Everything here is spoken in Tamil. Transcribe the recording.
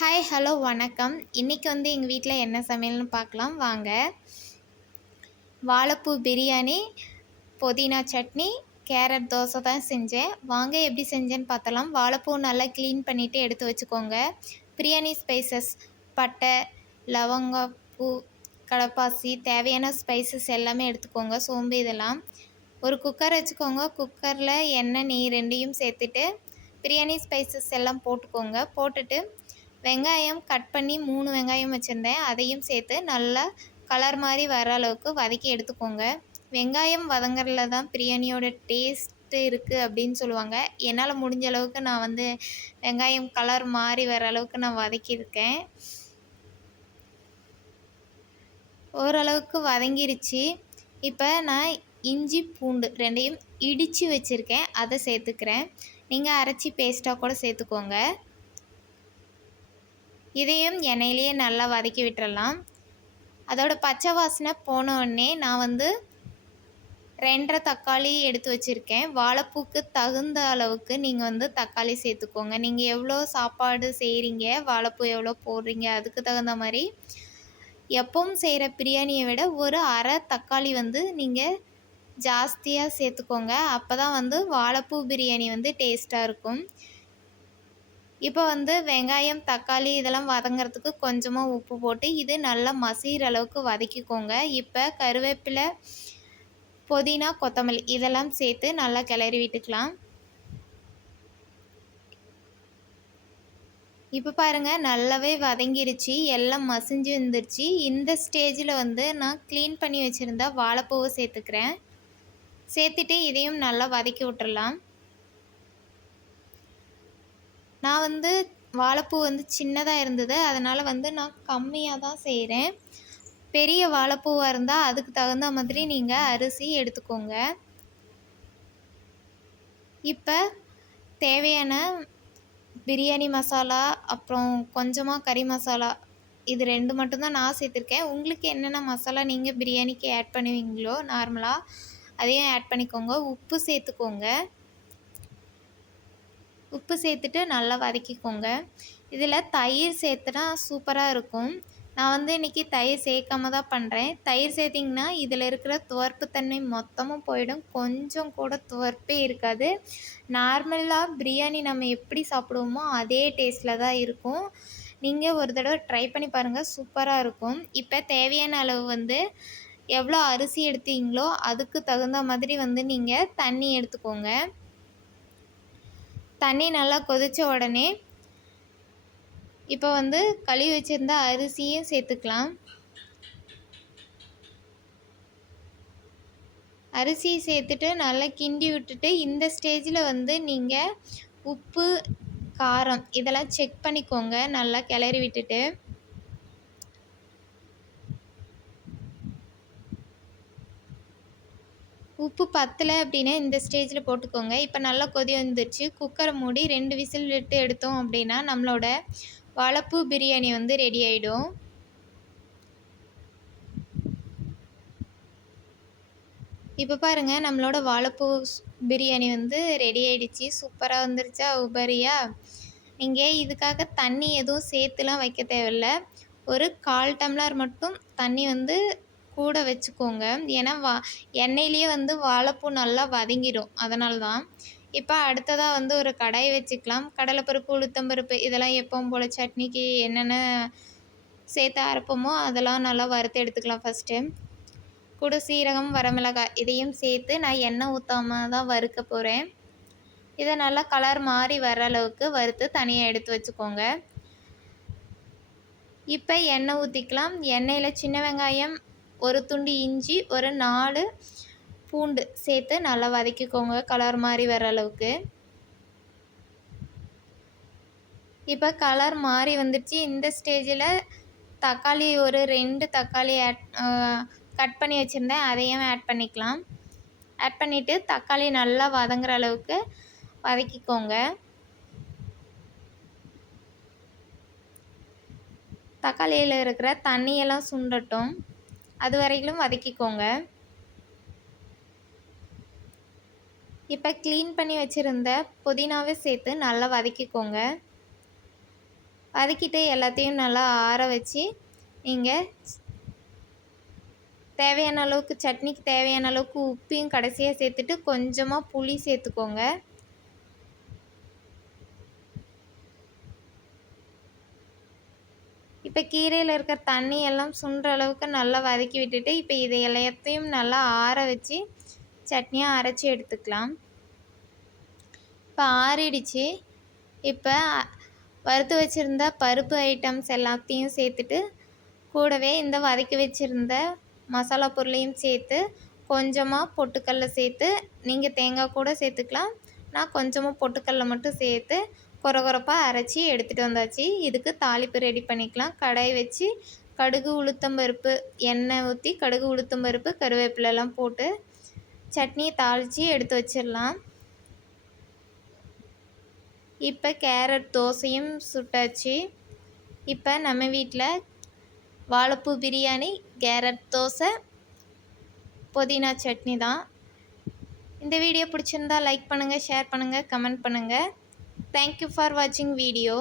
ஹாய் ஹலோ வணக்கம். இன்றைக்கி எங்கள் வீட்டில் என்ன சமையல்னு பார்க்கலாம் வாங்க. வாழைப்பூ பிரியாணி, புதினா சட்னி, கேரட் தோசை தான் செஞ்சேன். வாங்க எப்படி செஞ்சேன்னு பார்த்தலாம். வாழைப்பூ நல்லா க்ளீன் பண்ணிவிட்டு எடுத்து வச்சுக்கோங்க. பிரியாணி ஸ்பைசஸ் பட்டை, லவங்கம், பூ, கடப்பாசி, தேவையான ஸ்பைசஸ் எல்லாமே எடுத்துக்கோங்க. சோம்பு இதெல்லாம் ஒரு குக்கர் வச்சுக்கோங்க. குக்கரில் எண்ணெய் நெய் ரெண்டையும் சேர்த்துட்டு பிரியாணி ஸ்பைசஸ் எல்லாம் போட்டுக்கோங்க. போட்டுட்டு வெங்காயம் கட் பண்ணி 3 வெங்காயம் வச்சுருந்தேன், அதையும் சேர்த்து நல்லா கலர் மாதிரி வர அளவுக்கு வதக்கி எடுத்துக்கோங்க. வெங்காயம் வதங்குறதுல தான் பிரியாணியோட டேஸ்ட்டு இருக்குது அப்படின்னு சொல்லுவாங்க. என்னால் முடிஞ்ச அளவுக்கு நான் வெங்காயம் கலர் மாறி வர அளவுக்கு நான் வதக்கியிருக்கேன். ஓரளவுக்கு வதங்கிருச்சு. இப்போ நான் இஞ்சி பூண்டு ரெண்டையும் இடித்து வச்சுருக்கேன், அதை சேர்த்துக்கிறேன். நீங்கள் அரைச்சி பேஸ்ட்டாக கூட சேர்த்துக்கோங்க. இதையும் எண்ணெயிலேயே நல்லா வதக்கி விட்டுறலாம். அதோட பச்சை வாசனை போனோடனே நான் 2.5 தக்காளி எடுத்து வச்சுருக்கேன். வாழைப்பூக்கு தகுந்த அளவுக்கு நீங்கள் தக்காளி சேர்த்துக்கோங்க. நீங்கள் எவ்வளோ சாப்பாடு செய்கிறீங்க, வாழைப்பூ எவ்வளோ போடுறீங்க, அதுக்கு தகுந்த மாதிரி எப்பவும் செய்கிற பிரியாணியை விட ஒரு அரை தக்காளி நீங்கள் ஜாஸ்தியாக சேர்த்துக்கோங்க. அப்போ தான் வாழைப்பூ பிரியாணி டேஸ்ட்டாக இருக்கும். இப்போ வெங்காயம் தக்காளி இதெல்லாம் வதங்கிறதுக்கு கொஞ்சமாக உப்பு போட்டு இது நல்லா மசிகிற அளவுக்கு வதக்கிக்கோங்க. இப்போ கருவேப்பிலை, புதினா, கொத்தமல்லி இதெல்லாம் சேர்த்து நல்லா கிளறி விட்டுக்கலாம். இப்போ பாருங்கள் நல்லாவே வதங்கிருச்சு, எல்லாம் மசிஞ்சு வந்துருச்சு. இந்த ஸ்டேஜில் நான் க்ளீன் பண்ணி வச்சுருந்தா வாழைப்பூவை சேர்த்துக்கிறேன். சேர்த்துட்டு இதையும் நல்லா வதக்கி விட்டுறலாம். நான் வாழைப்பூ சின்னதாக இருந்தது, அதனால் நான் கம்மியாக தான் செய்கிறேன். பெரிய வாழைப்பூவாக இருந்தால் அதுக்கு தகுந்த மாதிரி நீங்கள் அரிசி எடுத்துக்கோங்க. இப்போ தேவையான பிரியாணி மசாலா, அப்புறம் கொஞ்சமாக கறி மசாலா, இது 2 மட்டும்தான் நான் சேர்த்துருக்கேன். உங்களுக்கு என்னென்ன மசாலா நீங்கள் பிரியாணிக்கு ஆட் பண்ணுவீங்களோ நார்மலாக அதையும் ஆட் பண்ணிக்கோங்க. உப்பு சேர்த்துக்கோங்க. உப்பு சேர்த்துட்டு நல்லா வதக்கிக்கோங்க. இதில் தயிர் சேர்த்துனா சூப்பராக இருக்கும். நான் இன்றைக்கி தயிர் சேர்க்காம தான் பண்ணுறேன். தயிர் சேர்த்திங்கன்னா இதில் இருக்கிற துவர்ப்புத்தன்மை மொத்தமும் போயிடும், கொஞ்சம் கூட துவர்ப்பே இருக்காது. நார்மலாக பிரியாணி நம்ம எப்படி சாப்பிடுவோமோ அதே டேஸ்ட்டில் தான் இருக்கும். நீங்கள் ஒரு தடவை ட்ரை பண்ணி பாருங்கள், சூப்பராக இருக்கும். இப்போ தேவையான அளவு எவ்வளோ அரிசி எடுத்தீங்களோ அதுக்கு தகுந்த மாதிரி நீங்கள் தண்ணி எடுத்துக்கோங்க. தண்ணி நல்லா கொதித்த உடனே இப்போ கழுவி வச்சுருந்த அரிசியும் சேர்த்துக்கலாம். அரிசி சேர்த்துட்டு நல்லா கிண்டி விட்டுட்டு இந்த ஸ்டேஜில் நீங்கள் உப்பு, காரம் இதெல்லாம் செக் பண்ணிக்கோங்க. நல்லா கிளறி விட்டுட்டு உப்பு பத்தலை அப்படின்னா இந்த ஸ்டேஜில் போட்டுக்கோங்க. இப்போ நல்லா கொதி வந்துருச்சு. குக்கரை மூடி 2 விசில் விட்டு எடுத்தோம் அப்படின்னா நம்மளோட வாழைப்பூ பிரியாணி ரெடி ஆகிடும். இப்போ பாருங்கள் நம்மளோட வாழைப்பூ பிரியாணி ரெடி ஆகிடுச்சு. சூப்பராக வந்துருச்சா உபரியா. நீங்கள் இதுக்காக தண்ணி எதுவும் சேர்த்துலாம் வைக்க தேவையில்லை. ஒரு 1/4 டம்ளர் மட்டும் தண்ணி கூட வச்சுக்கோங்க. ஏன்னா எண்ணெயிலேயே வாழைப்பூ நல்லா வதங்கிடும், அதனால தான். இப்போ அடுத்ததாக ஒரு கடாய் வச்சுக்கலாம். கடலைப்பருப்பு, உளுத்தம்பருப்பு இதெல்லாம் எப்பவும் போல் சட்னிக்கு என்னென்ன சேர்த்து அரைப்போமோ அதெல்லாம் நல்லா வறுத்து எடுத்துக்கலாம். ஃபஸ்ட்டு கூட சீரகம், வரமிளகாய் இதையும் சேர்த்து நான் எண்ணெய் ஊற்றாமல் தான் வறுக்க போகிறேன். இதை நல்லா கலர் மாறி வர அளவுக்கு வறுத்து தனியாக எடுத்து வச்சுக்கோங்க. இப்போ எண்ணெய் ஊற்றிக்கலாம். எண்ணெயில் சின்ன வெங்காயம், ஒரு துண்டு இஞ்சி, ஒரு 4 பூண்டு சேர்த்து நல்லா வதக்கிக்கோங்க கலர் மாதிரி வர அளவுக்கு. இப்போ கலர் மாறி வந்துடுச்சு. இந்த ஸ்டேஜில் தக்காளி ஒரு 2 தக்காளி கட் பண்ணி வச்சுருந்தேன், அதையும் ஆட் பண்ணிக்கலாம். ஆட் பண்ணிவிட்டு தக்காளி நல்லா வதங்குற அளவுக்கு வதக்கிக்கோங்க. தக்காளியில் இருக்கிற தண்ணியெல்லாம் சுண்டட்டும், அது வரைக்கும் வதக்கிக்கோங்க. இப்போ க்ளீன் பண்ணி வச்சுருந்த புதினாவை சேர்த்து நல்லா வதக்கிக்கோங்க. வதக்கிட்டு எல்லாத்தையும் நல்லா ஆற வச்சு நீங்கள் தேவையான அளவுக்கு சட்னிக்கு தேவையான அளவுக்கு உப்பையும் கடைசியாக சேர்த்துட்டு கொஞ்சமாக புளி சேர்த்துக்கோங்க. இப்போ கீரையில் இருக்க தண்ணி எல்லாம் சுண்டுற அளவுக்கு நல்லா வதக்கி விட்டுட்டு இப்போ இதை எல்லாத்தையும் நல்லா ஆற வச்சு சட்னியாக அரைச்சி எடுத்துக்கலாம். இப்போ ஆறிடுச்சு. இப்போ வறுத்து வச்சுருந்த பருப்பு ஐட்டம்ஸ் எல்லாத்தையும் சேர்த்துட்டு கூடவே இந்த வதக்கி வச்சுருந்த மசாலா பொருளையும் சேர்த்து கொஞ்சமாக பொட்டுக்கடல சேர்த்து நீங்கள் தேங்காய் கூட சேர்த்துக்கலாம். நான் கொஞ்சமாக பொட்டுக்கடல மட்டும் சேர்த்து கொரகொரப்பாக அரைச்சி எடுத்துகிட்டு வந்தாச்சு. இதுக்கு தாளிப்பு ரெடி பண்ணிக்கலாம். கடாய் வச்சு கடுகு உளுத்தம்பருப்பு எண்ணெய் ஊற்றி கடுகு உளுத்தம்பருப்பு கருவேப்பிலெல்லாம் போட்டு சட்னியை தாளித்து எடுத்து வச்சிடலாம். இப்போ கேரட் தோசையும் சுட்டாச்சு. இப்போ நம்ம வீட்டில் வாழைப்பூ பிரியாணி, கேரட் தோசை, புதினா சட்னி தான். இந்த வீடியோ பிடிச்சிருந்தா லைக் பண்ணுங்கள், ஷேர் பண்ணுங்கள், கமெண்ட் பண்ணுங்கள். தேங்க்யூ ஃபார் வாட்சிங் வீடியோ.